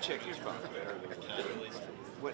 check your phone. What?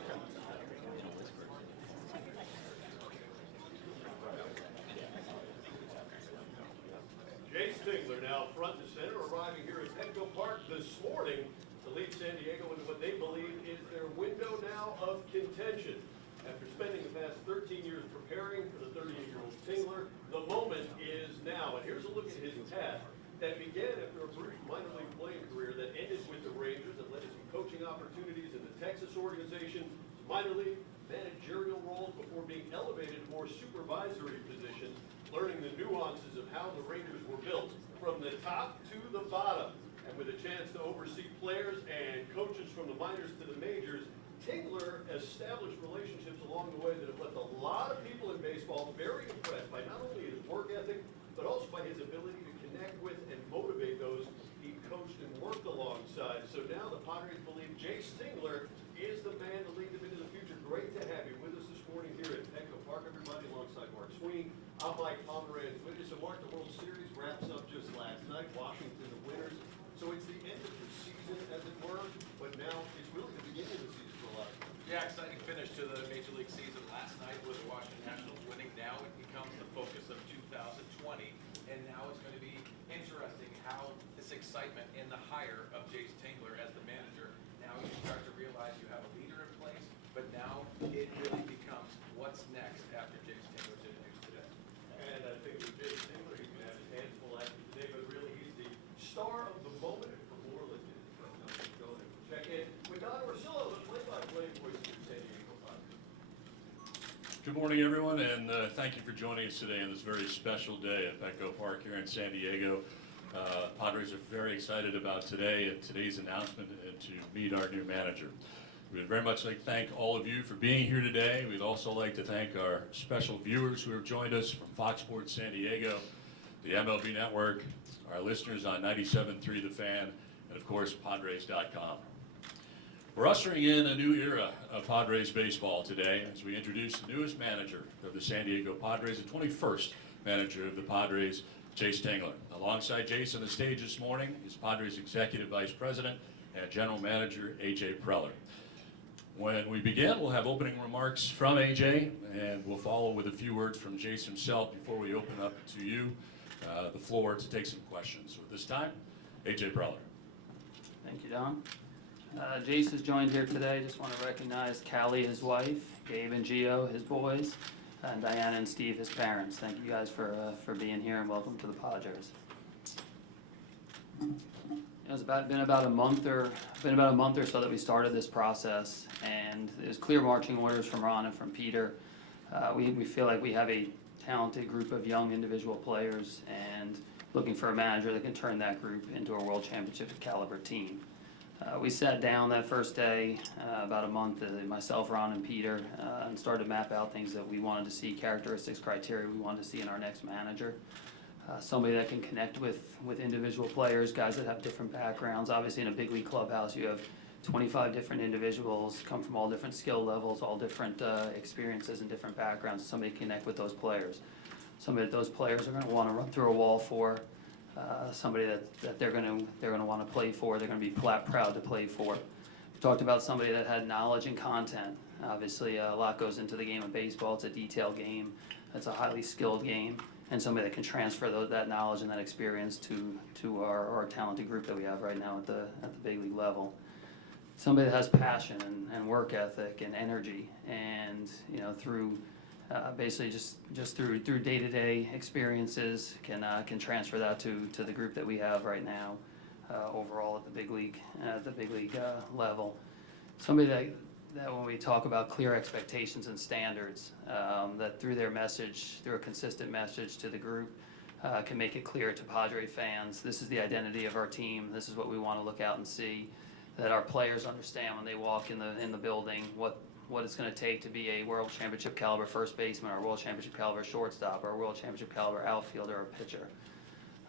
Jayce Tingler now front and center, arriving here at Petco Park this morning to lead San Diego into what they believe is their window now of contention. After spending the past 13 years preparing for the 38-year-old Tingler, the moment is now. And here's a look at his path that began after a brief minor league playing career that ended with the Rangers, that led to some coaching opportunities in the Texas organization, minor league managerial roles before being elevated to more supervisory positions, learning the nuances of how the Rangers were built from the top to the bottom. And with a chance to oversee players and coaches from the minors to the majors, Tingler established relationships along the way that have left a lot of people in baseball very impressed by not only his work ethic, but also by his ability to connect with and motivate those he coached and worked alongside. So now the Padres believe Jayce Tingler is the man to lead them into the future. Great to have you with us this morning here at Petco Park, everybody, alongside Mark Sweeney. I'm Mike Pomeranz with you. So Mark, the World Series wraps up just last night. Washington, the winners. So it's the end of the season, as it were, but now it's really the beginning of the season for a lot of them. Yeah, exciting finish to the Major League season last night with the Washington Nationals winning. Now it becomes the focus of 2020, and now it's going to be interesting how this excitement in the hire of Jayce Tingler as the manager, now you start to realize you have a leader in place, but now it really becomes what's next after Jayce Tingler's introduced today. And I think with Jayce Tingler, he can have his hands full after today, but really he's the star of the moment. And for more, let's go and check in with Don Orsillo, the play-by-play voice of San Diego Padres. Good morning, everyone, and thank you for joining us today on this very special day at Petco Park here in San Diego. Padres are very excited about today and today's announcement and to meet our new manager. We would very much like to thank all of you for being here today. We'd also like to thank our special viewers who have joined us from Fox Sports San Diego, the MLB Network, our listeners on 97.3 The Fan, and of course, Padres.com. We're ushering in a new era of Padres baseball today as we introduce the newest manager of the San Diego Padres, the 21st manager of the Padres, Jayce Tingler. Alongside Jayce on the stage this morning is Padres Executive Vice President and General Manager AJ Preller. When we begin, we'll have opening remarks from AJ, and we'll follow with a few words from Jayce himself before we open up to you, the floor, to take some questions. So at this time, AJ Preller. Thank you, Don. Jayce is joined here today. Just want to recognize Callie, his wife, Gabe and Gio, his boys, and Diana and Steve, his parents. Thank you guys for being here, and welcome to the Padres. It's been about a month or so that we started this process, and there's clear marching orders from Ron and from Peter. We feel like we have a talented group of young individual players, and looking for a manager that can turn that group into a World Championship caliber team. We sat down that first day, about a month, myself, Ron, and Peter, and started to map out things that we wanted to see, characteristics, criteria we wanted to see in our next manager. Somebody that can connect with individual players, guys that have different backgrounds. Obviously, in a big league clubhouse, you have 25 different individuals, come from all different skill levels, all different experiences and different backgrounds. Somebody can connect with those players. Somebody that those players are going to want to run through a wall for. Somebody that they're going to want to play for. They're going to be proud to play for. We talked about somebody that had knowledge and content. Obviously, a lot goes into the game of baseball. It's a detailed game. It's a highly skilled game, and somebody that can transfer that knowledge and that experience to our talented group that we have right now at the big league level. Somebody that has passion and work ethic and energy, and through basically just through day-to-day experiences can transfer that to the group that we have right now overall at the big league level. Somebody that when we talk about clear expectations and standards, that through their message, through a consistent message to the group, can make it clear to Padre fans, this is the identity of our team, this is what we want to look out and see, that our players understand when they walk in the building what it's going to take to be a World Championship caliber first baseman, or a World Championship caliber shortstop, or a World Championship caliber outfielder or pitcher.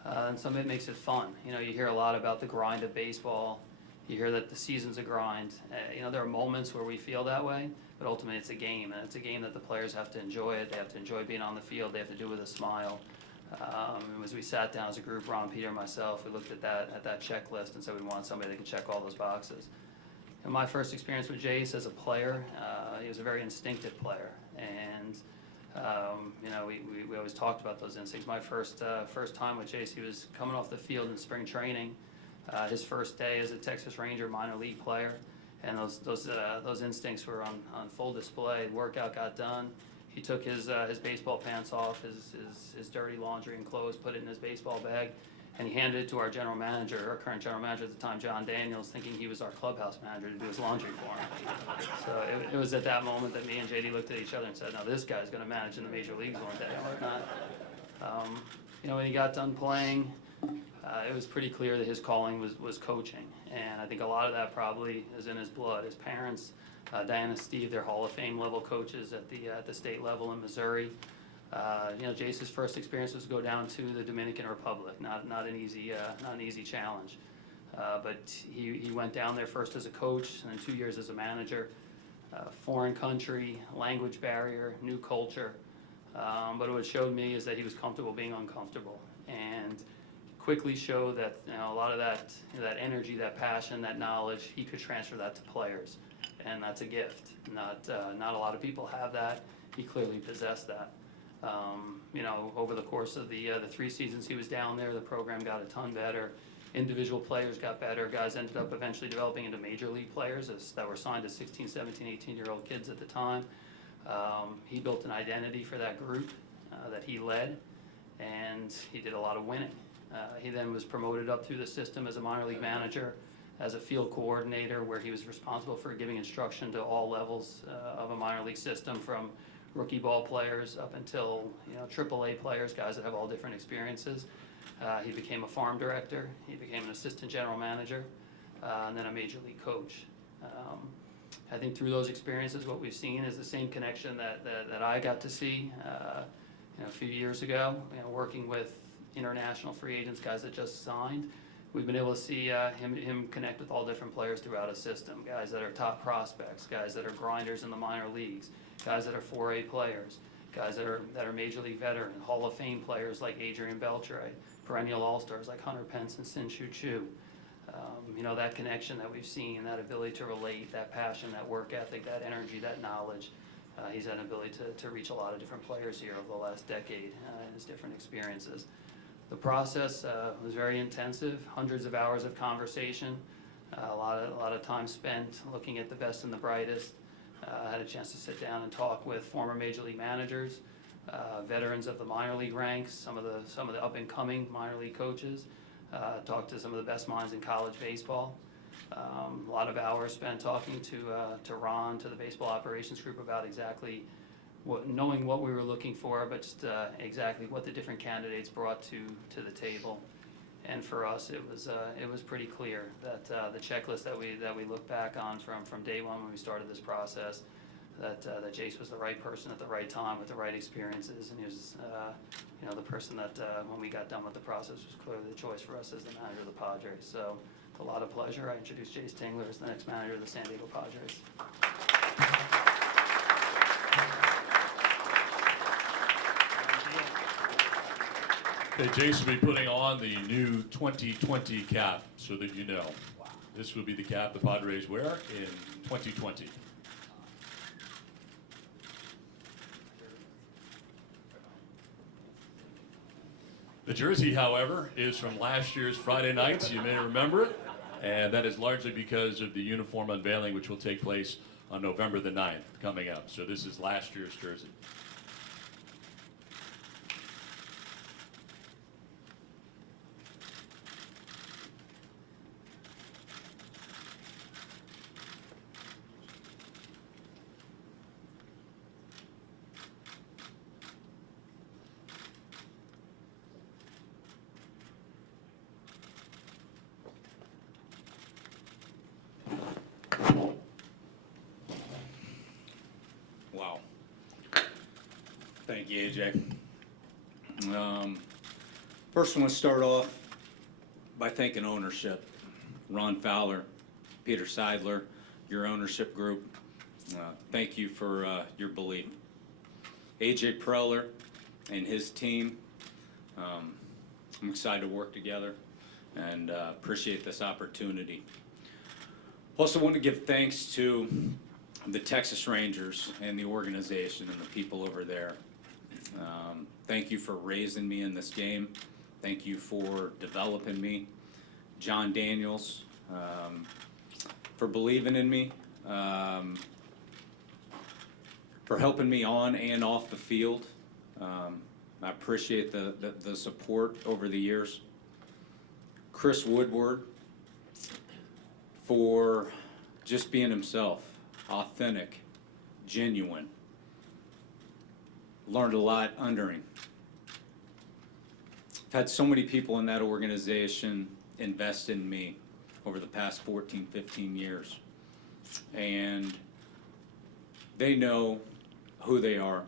And some of it makes it fun. You hear a lot about the grind of baseball. You hear that the season's a grind. There are moments where we feel that way, but ultimately it's a game, and it's a game that the players have to enjoy it. They have to enjoy being on the field. They have to do it with a smile. As we sat down as a group, Ron, Peter, and myself, we looked at that checklist and said we wanted somebody that could check all those boxes. in my first experience with Jayce as a player, he was a very instinctive player, and you know, we always talked about those instincts. My first time with Jayce, he was coming off the field in spring training, his first day as a Texas Ranger minor league player, and those instincts were on full display. Workout got done. He took his baseball pants off, his dirty laundry and clothes, put it in his baseball bag, and he handed it to our general manager, our current general manager at the time, John Daniels, thinking he was our clubhouse manager to do his laundry for him. So it was at that moment that me and JD looked at each other and said, "Now this guy's going to manage in the major leagues one day." Or not. You know, when he got done playing, it was pretty clear that his calling was coaching, and I think a lot of that probably is in his blood. His parents, Diana and Steve, they're Hall of Fame level coaches at the state level in Missouri. You know, Jayce's first experience was to go down to the Dominican Republic. Not an easy challenge, but he went down there first as a coach and then 2 years as a manager. Foreign country, language barrier, new culture. But what it showed me is that he was comfortable being uncomfortable, and quickly showed that, you know, a lot of that, you know, that energy, that passion, that knowledge, he could transfer that to players, and that's a gift. Not a lot of people have that. He clearly possessed that. You know, over the course of the 3 seasons he was down there, the program got a ton better. Individual players got better. Guys ended up eventually developing into major league players that were signed as 16, 17, 18-year-old kids at the time. He built an identity for that group that he led, and he did a lot of winning. He then was promoted up through the system as a minor league manager, as a field coordinator, where he was responsible for giving instruction to all levels of a minor league system, from rookie ball players up until, you know, AAA players, guys that have all different experiences. He became a farm director. He became an assistant general manager, and then a major league coach. I think through those experiences, what we've seen is the same connection that I got to see, you know, a few years ago, you know, working with international free agents, guys that just signed. We've been able to see him connect with all different players throughout his system, guys that are top prospects, guys that are grinders in the minor leagues, guys that are 4A players, guys that are major league veteran, Hall of Fame players like Adrian Beltre, perennial all-stars like Hunter Pence and Sin-Shu Chu. You know, that connection that we've seen, that ability to relate, that passion, that work ethic, that energy, that knowledge, he's had an ability to reach a lot of different players here over the last decade in his different experiences. The process was very intensive, hundreds of hours of conversation, a lot of time spent looking at the best and the brightest. I had a chance to sit down and talk with former major league managers, veterans of the minor league ranks, some of the up and coming minor league coaches. Talked to some of the best minds in college baseball. A lot of hours spent talking to Ron, to the baseball operations group, about exactly knowing what we were looking for, but just exactly what the different candidates brought to the table. And for us, it was pretty clear that the checklist that we look back on from day one when we started this process, that Jayce was the right person at the right time with the right experiences, and he was you know, the person that when we got done with the process was clearly the choice for us as the manager of the Padres. So with a lot of pleasure, I introduce Jayce Tingler as the next manager of the San Diego Padres. Okay, Jayce will be putting on the new 2020 cap, so that you know. This will be the cap the Padres wear in 2020. The jersey, however, is from last year's Friday night. You may remember it, and that is largely because of the uniform unveiling, which will take place on November the 9th coming up. So this is last year's jersey. Wow. Thank you, AJ. First, I want to start off by thanking ownership. Ron Fowler, Peter Seidler, your ownership group. Thank you for your belief. AJ Preller and his team. I'm excited to work together and appreciate this opportunity. Also want to give thanks to the Texas Rangers and the organization and the people over there. Thank you for raising me in this game. Thank you for developing me. John Daniels, for believing in me, for helping me on and off the field. I appreciate the support over the years. Chris Woodward, for just being himself, authentic, genuine. Learned a lot under him. I've had so many people in that organization invest in me over the past 14, 15 years. And they know who they are.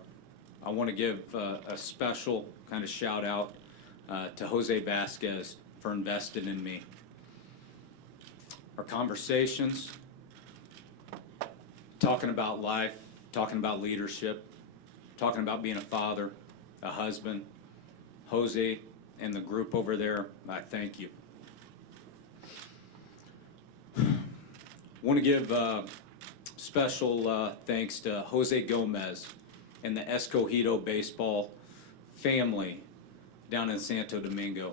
I want to give a special kind of shout out to Jose Vasquez for investing in me. Our conversations, talking about life, talking about leadership, talking about being a father, a husband. Jose and the group over there, I thank you. Want to give special thanks to Jose Gomez and the Escogido baseball family down in Santo Domingo.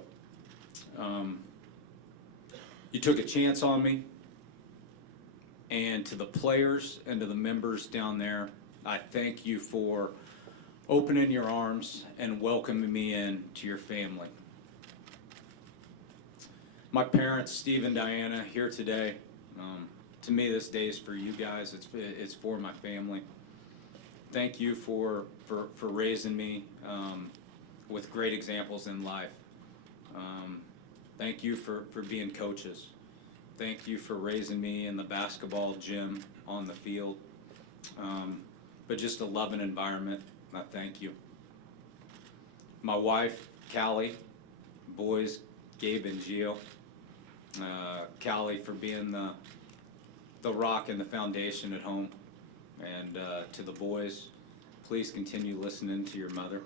You took a chance on me, and to the players and to the members down there, I thank you for opening your arms and welcoming me in to your family. My parents, Steve and Diana, here today. To me, this day is for you guys. It's for my family. Thank you for raising me with great examples in life. Thank you for being coaches. Thank you for raising me in the basketball gym, on the field. But just a loving environment. I thank you. My wife, Callie, boys, Gabe and Gio. Callie for being the rock and the foundation at home. And to the boys, please continue listening to your mother.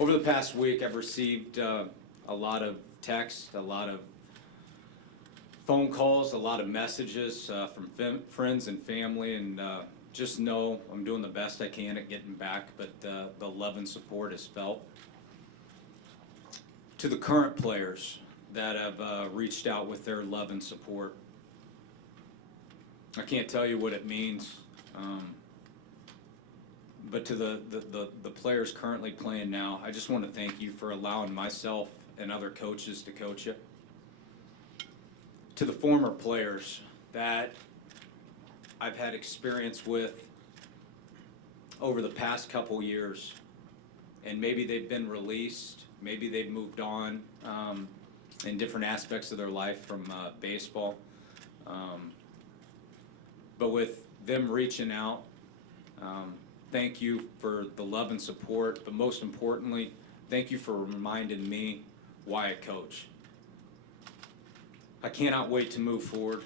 Over the past week, I've received a lot of texts, a lot of phone calls, a lot of messages from friends and family, and just know I'm doing the best I can at getting back, but the love and support is felt. To the current players that have reached out with their love and support, I can't tell you what it means, but to the players currently playing now, I just want to thank you for allowing myself and other coaches to coach you. To the former players that I've had experience with over the past couple years, and maybe they've been released, maybe they've moved on in different aspects of their life from baseball. But with them reaching out, thank you for the love and support, but most importantly, thank you for reminding me why I coach. I cannot wait to move forward.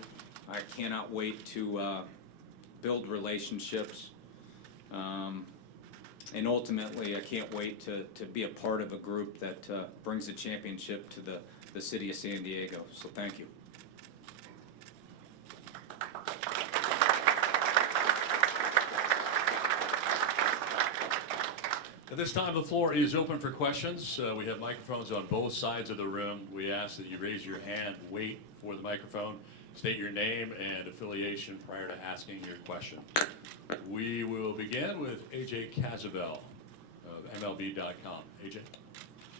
I cannot wait to build relationships. And ultimately, I can't wait to be a part of a group that brings a championship to the city of San Diego. So thank you. At this time, the floor is open for questions. We have microphones on both sides of the room. We ask that you raise your hand, wait for the microphone, state your name and affiliation prior to asking your question. We will begin with AJ Cazavel of MLB.com. AJ?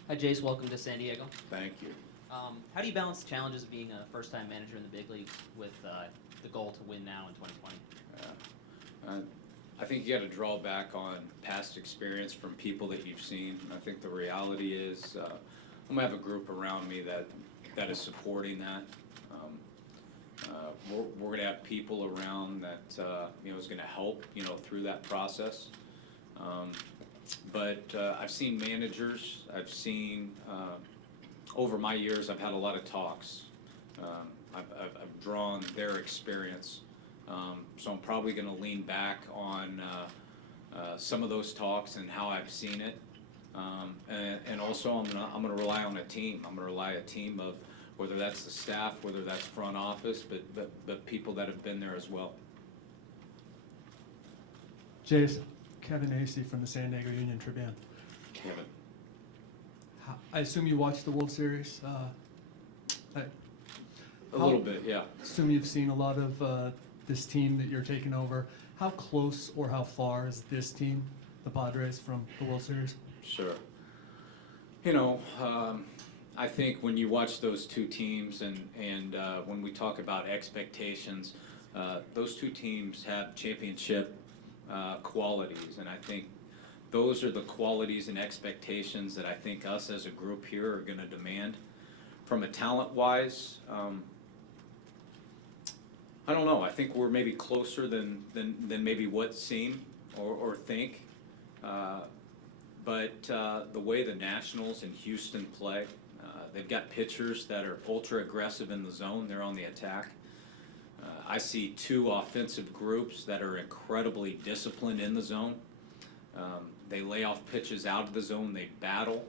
Hi, Jayce. Welcome to San Diego. Thank you. How do you balance the challenges of being a first-time manager in the big leagues with the goal to win now in 2020? I think you got to draw back on past experience from people that you've seen. I think the reality is I'm going to have a group around me that is supporting that. We're going to have people around that is going to help through that process. But I've seen managers. I've seen over my years. I've had a lot of talks. I've drawn their experience. So I'm probably going to lean back on some of those talks and how I've seen it. And also I'm going to rely on a team. I'm going to rely on a team of whether that's the staff, whether that's front office, but people that have been there as well. Jayce, Kevin Acey from the San Diego Union Tribune. Kevin. I assume you watched the World Series. A little bit, yeah. Assume you've seen a lot of this team that you're taking over. How close or how far is this team, the Padres, from the World Series? Sure. You know, I think when you watch those two teams and when we talk about expectations, those two teams have championship qualities, and I think those are the qualities and expectations that I think us as a group here are going to demand. From a talent-wise, I don't know. I think we're maybe closer than maybe what seem or think. But the way the Nationals in Houston play, they've got pitchers that are ultra aggressive in the zone. They're on the attack. I see two offensive groups that are incredibly disciplined in the zone. They lay off pitches out of the zone. They battle.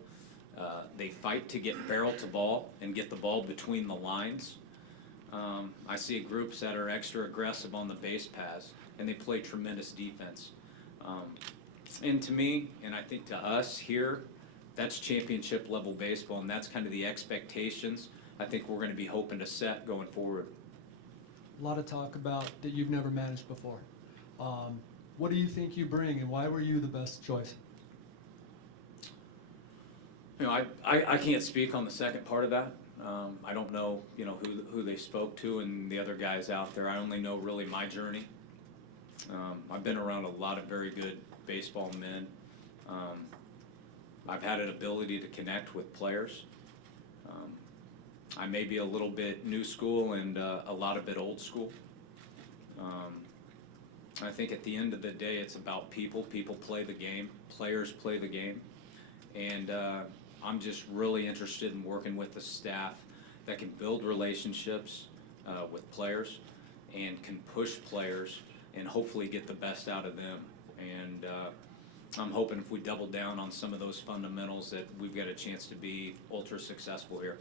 They fight to get barrel to ball and get the ball between the lines. I see groups that are extra aggressive on the base paths, and they play tremendous defense. And to me, and I think to us here, that's championship level baseball, and that's kind of the expectations I think we're going to be hoping to set going forward. A lot of talk about that you've never managed before. What do you think you bring, and why were you the best choice? You know, I can't speak on the second part of that. I don't know, you know, who they spoke to and the other guys out there. I only know really my journey. I've been around a lot of very good baseball men. I've had an ability to connect with players. I may be a little bit new school and a lot of bit old school. I think at the end of the day, it's about people. People play the game. Players play the game. And I'm just really interested in working with the staff that can build relationships with players and can push players and hopefully get the best out of them. And I'm hoping if we double down on some of those fundamentals that we've got a chance to be ultra successful here.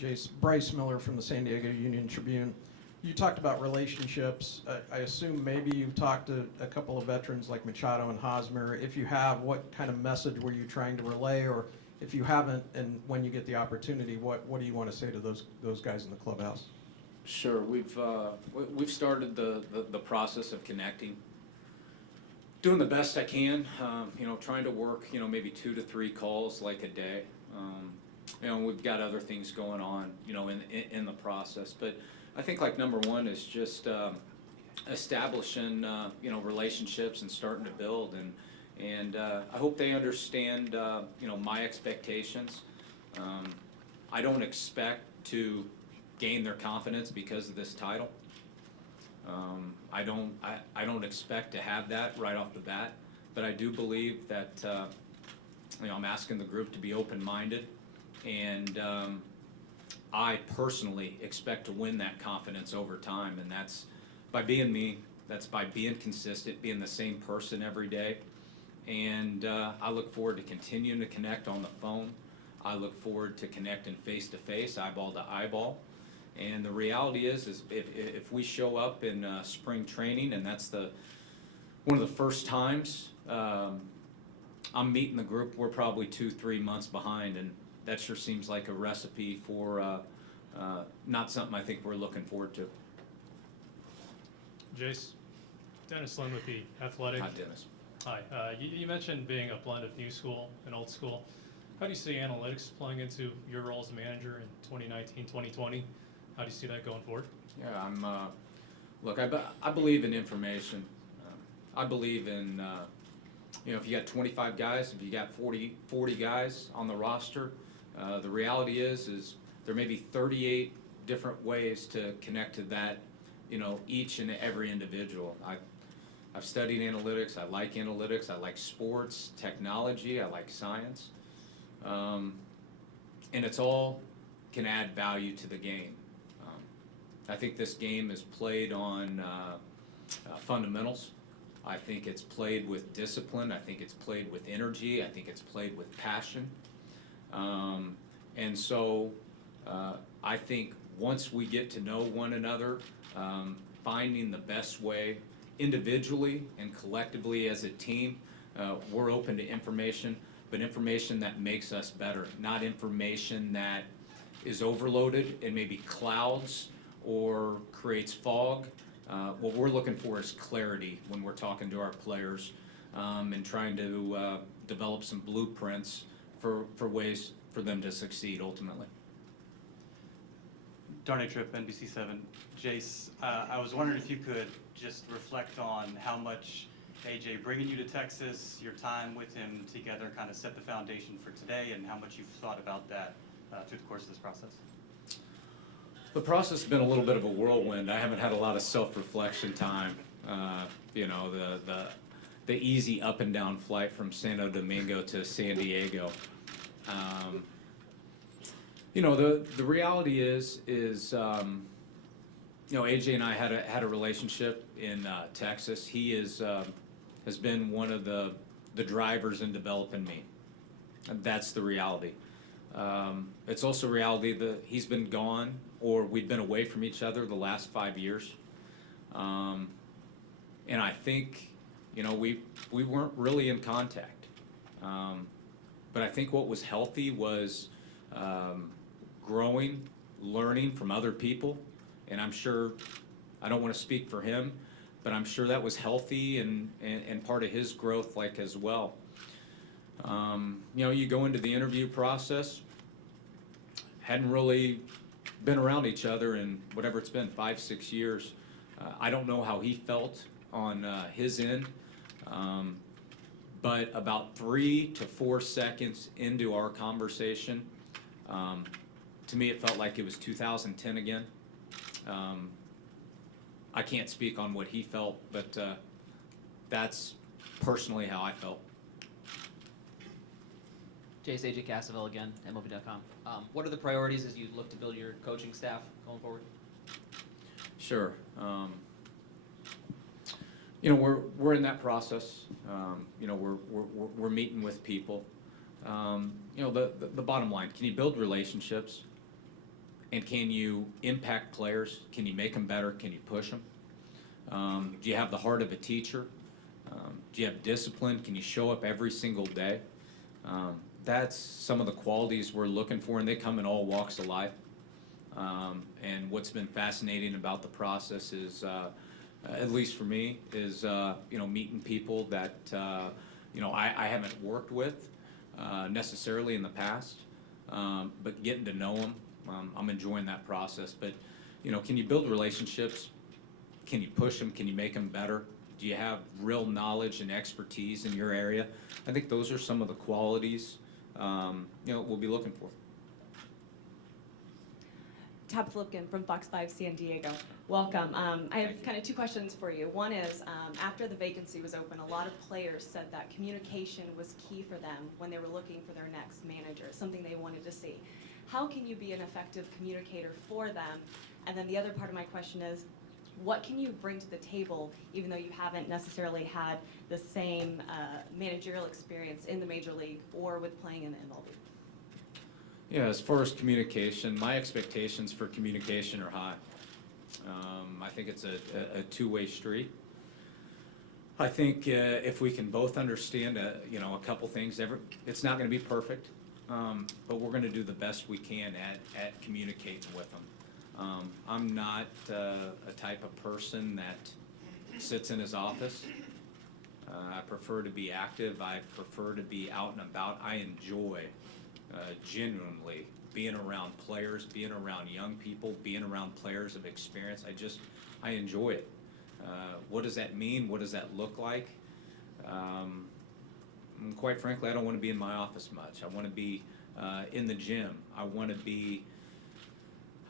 Jayce, Bryce Miller from the San Diego Union Tribune. You talked about relationships. I assume maybe you've talked to a couple of veterans like Machado and Hosmer. If you have, what kind of message were you trying to relay? Or if you haven't, and when you get the opportunity, what do you want to say to those guys in the clubhouse? Sure, we've started the process of connecting, doing the best I can. You know, trying to work, you know, maybe 2 to 3 calls like a day. You know, we've got other things going on, you know, in the process. But I think like number one is just establishing, you know, relationships and starting to build. And I hope they understand, you know, my expectations. I don't expect to gain their confidence because of this title. I don't expect to have that right off the bat. But I do believe that, you know, I'm asking the group to be open-minded. And I personally expect to win that confidence over time, and that's by being me, that's by being consistent, being the same person every day. And I look forward to continuing to connect on the phone. I look forward to connecting face-to-face, eyeball to eyeball. And the reality is if we show up in spring training, and that's one of the first times I'm meeting the group, we're probably 2-3 months behind, and that sure seems like a recipe for not something I think we're looking forward to. Jayce, Dennis Lynn with The Athletic. Hi, Dennis. Hi. You mentioned being a blend of new school and old school. How do you see analytics playing into your role as a manager in 2019, 2020? How do you see that going forward? Yeah, look, I believe in information. I believe in, you know, if you got 25 guys, if you got 40 guys on the roster, the reality is there may be 38 different ways to connect to that, you know, each and every individual. I've studied analytics. I like sports, technology. I like science. And it's all can add value to the game. I think this game is played on fundamentals. I think it's played with discipline. I think it's played with energy. I think it's played with passion. And so I think once we get to know one another, finding the best way individually and collectively as a team, we're open to information, but information that makes us better, not information that is overloaded and maybe clouds or creates fog. What we're looking for is clarity when we're talking to our players, and trying to develop some blueprints for ways for them to succeed ultimately. Darnay Tripp, NBC7. Jayce, I was wondering if you could just reflect on how much AJ bringing you to Texas, your time with him together kind of set the foundation for today, and how much you've thought about that through the course of this process. The process has been a little bit of a whirlwind. I haven't had a lot of self-reflection time. You know, the easy up and down flight from Santo Domingo to San Diego. You know, the reality is you know, AJ and I had a relationship in Texas. He has been one of the drivers in developing me. And that's the reality. It's also reality that he's been gone, or we've been away from each other the last 5 years. And I think, you know, we weren't really in contact. But I think what was healthy was growing, learning from other people. And I'm sure, I don't want to speak for him, but I'm sure that was healthy and part of his growth like as well. You know, you go into the interview process, hadn't really been around each other in whatever it's been, 5, 6 years. I don't know how he felt on his end, but about 3 to 4 seconds into our conversation, to me it felt like it was 2010 again. I can't speak on what he felt, but that's personally how I felt. Jayce, AJ Cassavell again, MLB.com. What are the priorities as you look to build your coaching staff going forward? Sure. You know, we're in that process. You know, we're meeting with people. You know, the bottom line: can you build relationships? And can you impact players? Can you make them better? Can you push them? Do you have the heart of a teacher? Do you have discipline? Can you show up every single day? That's some of the qualities we're looking for, and they come in all walks of life. And what's been fascinating about the process is, at least for me, is you know, meeting people that you know, I haven't worked with necessarily in the past, but getting to know them. I'm enjoying that process. But you know, can you build relationships? Can you push them? Can you make them better? Do you have real knowledge and expertise in your area? I think those are some of the qualities you know, we'll be looking for. Tabitha Lipkin from Fox 5 San Diego. Welcome. I have kind of 2 questions for you. One is, after the vacancy was open, a lot of players said that communication was key for them when they were looking for their next manager, something they wanted to see. How can you be an effective communicator for them? And then the other part of my question is, what can you bring to the table, even though you haven't necessarily had the same managerial experience in the major league or with playing in the MLB? Yeah, as far as communication, my expectations for communication are high. I think it's a two-way street. I think if we can both understand, you know, a couple things, it's not going to be perfect, but we're going to do the best we can at communicating with them. I'm not a type of person that sits in his office. I prefer to be active. I prefer to be out and about. I enjoy genuinely being around players, being around young people, being around players of experience. I enjoy it. What does that mean? What does that look like? Quite frankly, I don't want to be in my office much. I want to be in the gym. I want to be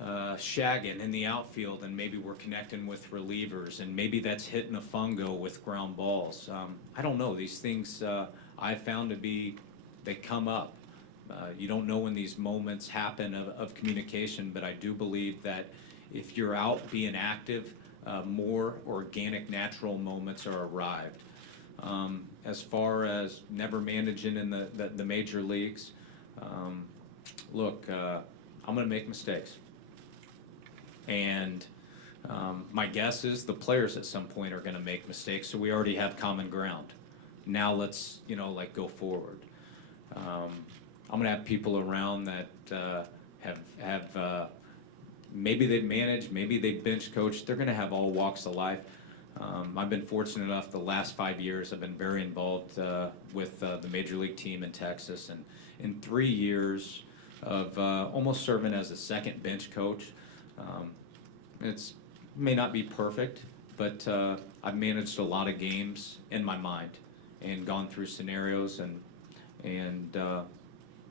shagging in the outfield, and maybe we're connecting with relievers, and maybe that's hitting a fungo with ground balls. I don't know. These things I've found to be, they come up. You don't know when these moments happen of communication, but I do believe that if you're out being active, more organic, natural moments are arrived. As far as never managing in the major leagues, look, I'm going to make mistakes. And my guess is the players at some point are going to make mistakes, so we already have common ground. Now let's, like, go forward. I'm going to have people around that have maybe they've managed, maybe they've bench coached. They're going to have all walks of life. I've been fortunate enough the last 5 years, I've been very involved with the Major League team in Texas. And in 3 years of almost serving as a second bench coach, it's may not be perfect, but I've managed a lot of games in my mind and gone through scenarios. And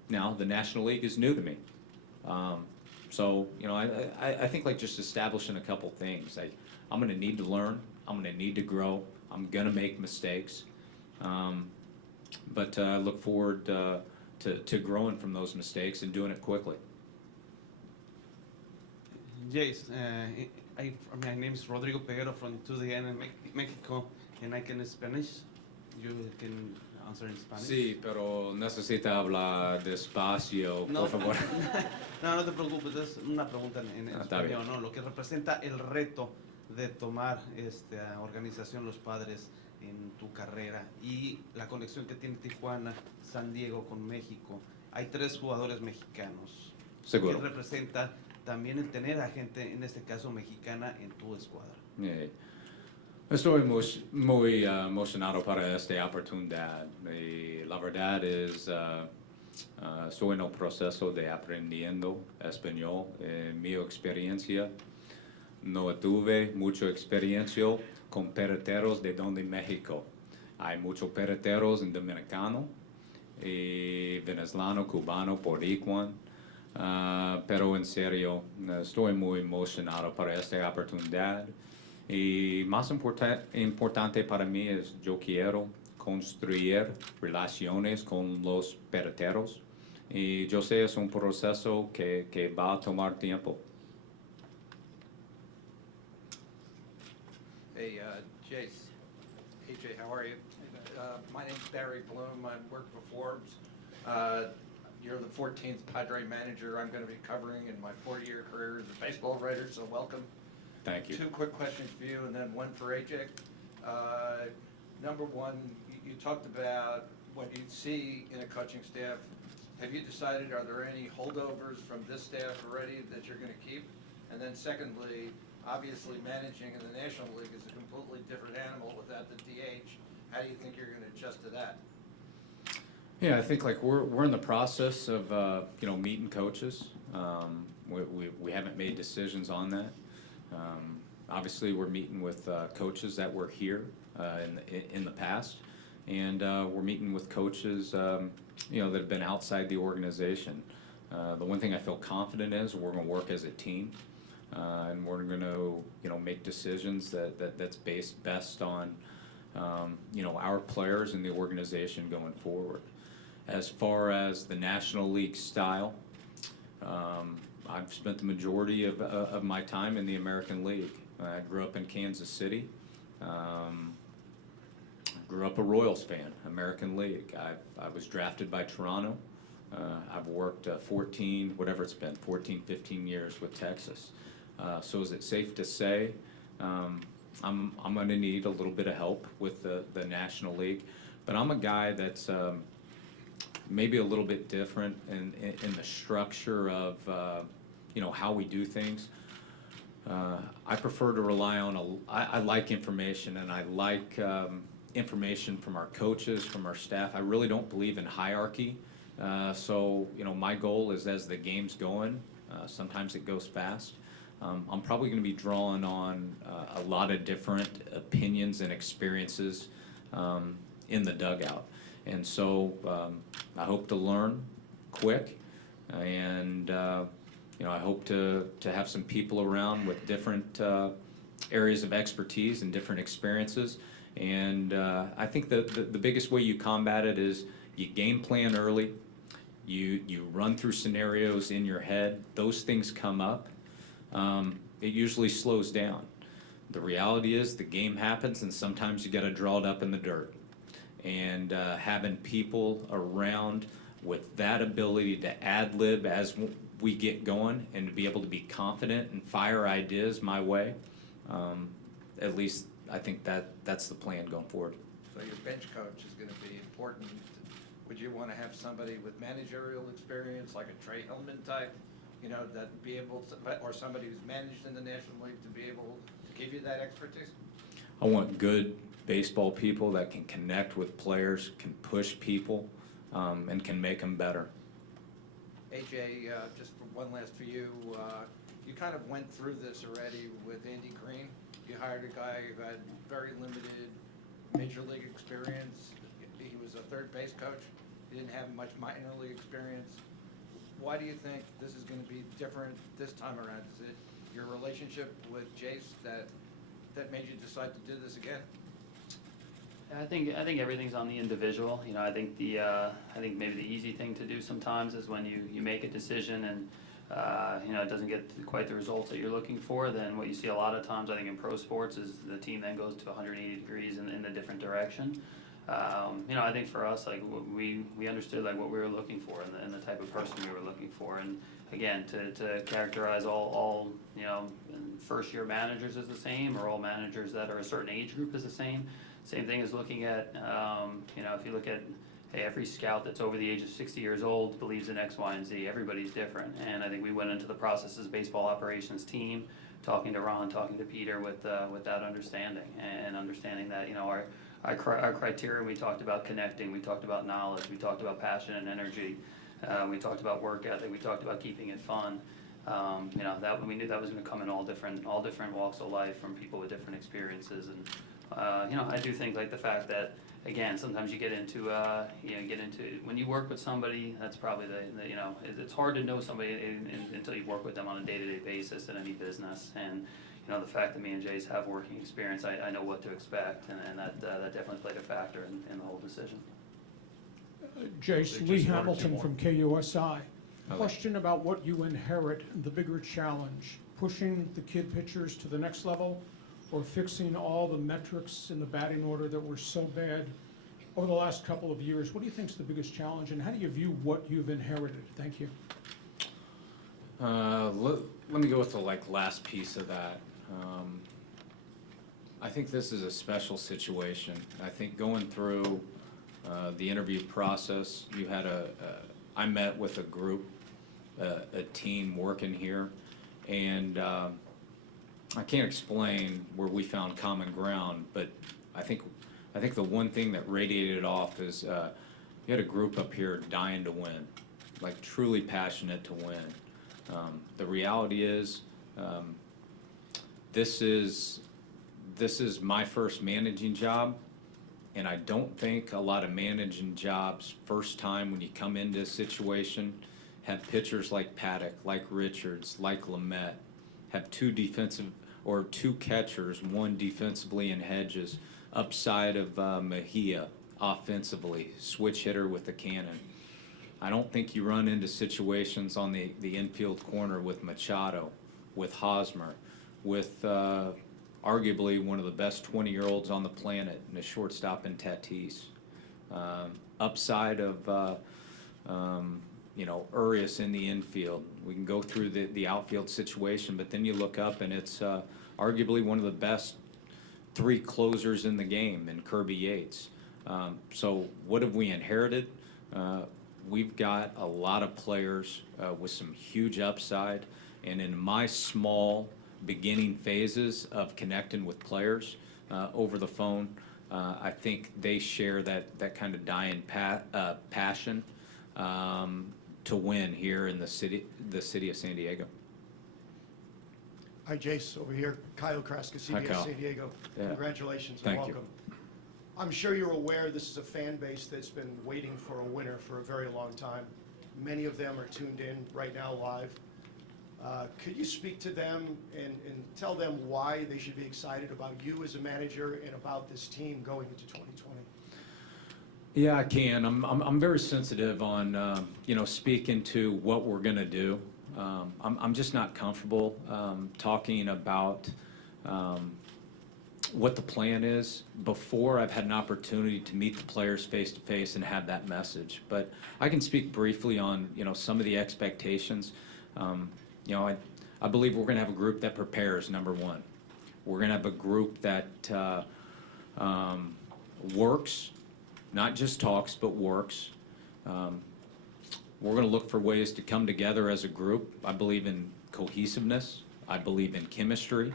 now the National League is new to me. So, I think like just establishing a couple things. I'm going to need to learn. I'm going to need to grow. I'm going to make mistakes. But I look forward to growing from those mistakes and doing it quickly. Jayce, my name is Rodrigo Peguero from 2DN in Mexico, and I can Spanish. You can answer in Spanish. Sí, pero necesita hablar despacio, por favor. No te preocupes, es una pregunta en Está bien. español, ¿no? Lo que representa el reto de tomar esta organización Los Padres en tu carrera y la conexión que tiene Tijuana, San Diego con México. Hay 3 jugadores mexicanos. Seguro. ¿Qué representa también el tener a gente, en este caso mexicana, en tu escuadra? Estoy muy emocionado para esta oportunidad. La verdad es, estoy en el proceso de aprendiendo español. En mi experiencia, no tuve mucha experiencia con peloteros de donde México. Hay muchos peloteros en dominicano, y venezolano, cubano, boricua. Pero en serio, estoy muy emocionado para esta oportunidad. Y más importante para mí es yo quiero construir relaciones con los peloteros. Y yo sé es un proceso que va a tomar tiempo. Hey, Jayce. AJ, how are you? My name's Barry Bloom. I work for Forbes. You're the 14th Padre manager I'm going to be covering in my 40-year career as a baseball writer, so welcome. Thank you. 2 quick questions for you and then one for AJ. Number one, you talked about what you see in a coaching staff. Have you decided, are there any holdovers from this staff already that you're going to keep? And then secondly, obviously managing in the National League is a completely different animal without the DH. How do you think you're going to adjust to that? Yeah, I think like we're in the process of meeting coaches. We haven't made decisions on that. Obviously, we're meeting with coaches that were here in the past, and we're meeting with coaches that have been outside the organization. The one thing I feel confident is we're going to work as a team, and we're going to make decisions that's based best on our players and the organization going forward. As far as the National League style, I've spent the majority of my time in the American League. I grew up in Kansas City. Grew up a Royals fan, American League. I was drafted by Toronto. I've worked 14, 15 years with Texas. So is it safe to say I'm going to need a little bit of help with the National League? But I'm a guy that's maybe a little bit different in the structure of how we do things. I prefer to rely on I like information, and I like information from our coaches, from our staff. I really don't believe in hierarchy. So my goal is, as the game's going, sometimes it goes fast. I'm probably going to be drawing on a lot of different opinions and experiences in the dugout. And so I hope to learn quick, and I hope to have some people around with different areas of expertise and different experiences. And I think the biggest way you combat it is you game plan early, you run through scenarios in your head. Those things come up. It usually slows down. The reality is the game happens, and sometimes you got to draw it up in the dirt. And having people around with that ability to ad-lib as we get going and to be able to be confident and fire ideas my way, at least I think that's the plan going forward. So your bench coach is going to be important. Would you want to have somebody with managerial experience, like a Trey Hillman type, you know, that be able to, or somebody who's managed in the National League to be able to give you that expertise? I want good baseball people that can connect with players, can push people, and can make them better. AJ, just for one last for you, you kind of went through this already with Andy Green. You hired a guy who had very limited major league experience. He was a third base coach. He didn't have much minor league experience. Why do you think this is going to be different this time around? Is it your relationship with Jayce that made you decide to do this again? I think everything's on the individual. You know, I think maybe the easy thing to do sometimes is when you make a decision and you know, it doesn't get quite the results that you're looking for. Then what you see a lot of times, I think in pro sports, is the team then goes to 180 degrees in a different direction. You know, I think for us, like we understood like what we were looking for and the type of person we were looking for. And again, to characterize all you know, first year managers as the same, or all managers that are a certain age group as the same. Same thing as looking at, you know, if you look at, hey, every scout that's over the age of 60 years old believes in X, Y, and Z. Everybody's different. And I think we went into the process as a baseball operations team, talking to Ron, talking to Peter with that understanding, and understanding that, you know, our criteria, we talked about connecting, we talked about knowledge, we talked about passion and energy, we talked about work ethic, we talked about keeping it fun. You know, that we knew that was going to come in all different walks of life from people with different experiences. And you know, I do think like the fact that, again, sometimes you get into when you work with somebody, that's probably the you know, it's hard to know somebody until you work with them on a day-to-day basis in any business. And you know, the fact that me and Jayce have working experience, I know what to expect, and that definitely played a factor in the whole decision. Jayce, Lee Hamilton from KUSI. Hello. Question about what you inherit, the bigger challenge, pushing the kid pitchers to the next level, or fixing all the metrics in the batting order that were so bad over the last couple of years? What do you think is the biggest challenge, and how do you view what you've inherited? Thank you. Let me go with the last piece of that. I think this is a special situation. I think going through the interview process, you had I met with a group, a team working here, and I can't explain where we found common ground, but I think the one thing that radiated off is you had a group up here dying to win, like truly passionate to win. The reality is, this is my first managing job, and I don't think a lot of managing jobs, first time when you come into a situation, have pitchers like Paddock, like Richards, like Lamet, have two catchers, one defensively in Hedges, upside of Mejia offensively, switch hitter with the cannon. I don't think you run into situations on the infield corner with Machado, with Hosmer, with arguably one of the best 20-year-olds on the planet, and a shortstop in Tatis. Upside of you know, Urias in the infield. We can go through the outfield situation, but then you look up and it's arguably one of the best three closers in the game in Kirby Yates. So what have we inherited? We've got a lot of players with some huge upside, and in my small beginning phases of connecting with players over the phone, I think they share that kind of dying passion to win here in the city of San Diego. Hi, Jayce, over here. Kyle Kraska, Hi, CBS Kyle. San Diego. Yeah. Congratulations and Thank you. welcome. I'm sure you're aware this is a fan base that's been waiting for a winner for a very long time. Many of them are tuned in right now live. Could you speak to them and tell them why they should be excited about you as a manager and about this team going into 2020? Yeah, I can. I'm very sensitive on you know, speaking to what we're going to do. I'm just not comfortable talking about what the plan is before I've had an opportunity to meet the players face to face and have that message. But I can speak briefly on, some of the expectations. I believe we're going to have a group that prepares, number one. We're going to have a group that works, not just talks, but works. We're going to look for ways to come together as a group. I believe in cohesiveness. I believe in chemistry.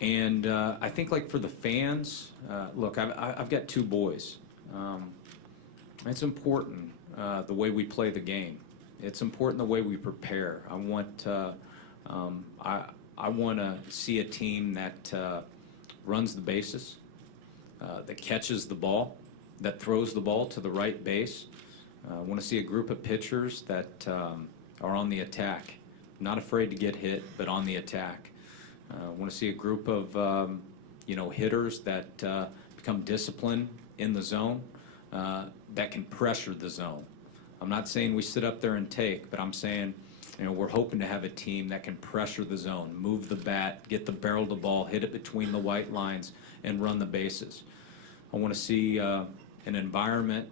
And I think, like, for the fans, look, I've got 2 boys. It's important the way we play the game. It's important the way we prepare. I want to see a team that runs the bases, that catches the ball, that throws the ball to the right base. I want to see a group of pitchers that are on the attack, not afraid to get hit, but on the attack. I want to see a group of hitters that become disciplined in the zone, that can pressure the zone. I'm not saying we sit up there and take, but I'm saying, we're hoping to have a team that can pressure the zone, move the bat, get the barrel of the ball, hit it between the white lines, and run the bases. I want to see an environment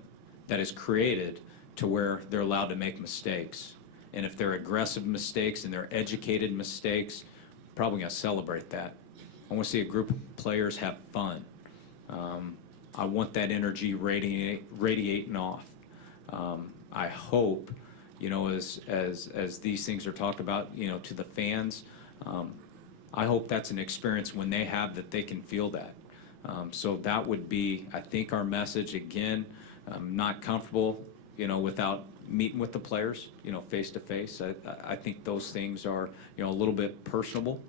that is created to where they're allowed to make mistakes. And if they're aggressive mistakes and they're educated mistakes, probably going to celebrate that. I want to see a group of players have fun. I want that energy radiating off. I hope, as these things are talked about, to the fans, I hope that's an experience when they have that they can feel that. So that would be, I think, our message. Again, I'm not comfortable, without meeting with the players, face to face. I think those things are, a little bit personable.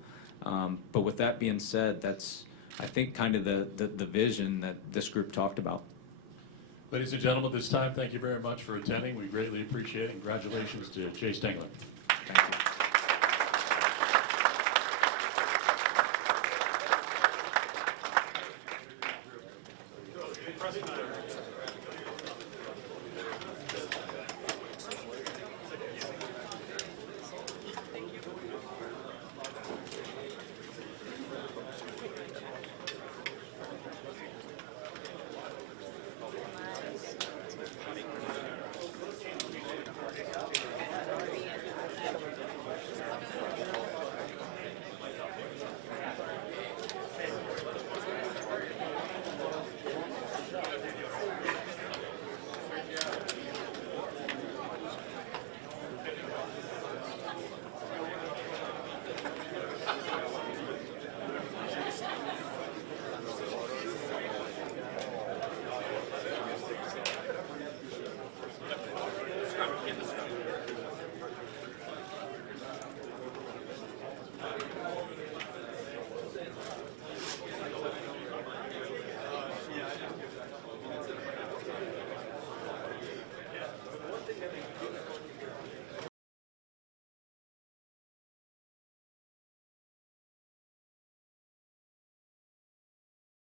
But with that being said, that's, I think, kind of the vision that this group talked about. Ladies and gentlemen, this time, thank you very much for attending. We greatly appreciate it. Congratulations to Jayce Tingler. Thank you.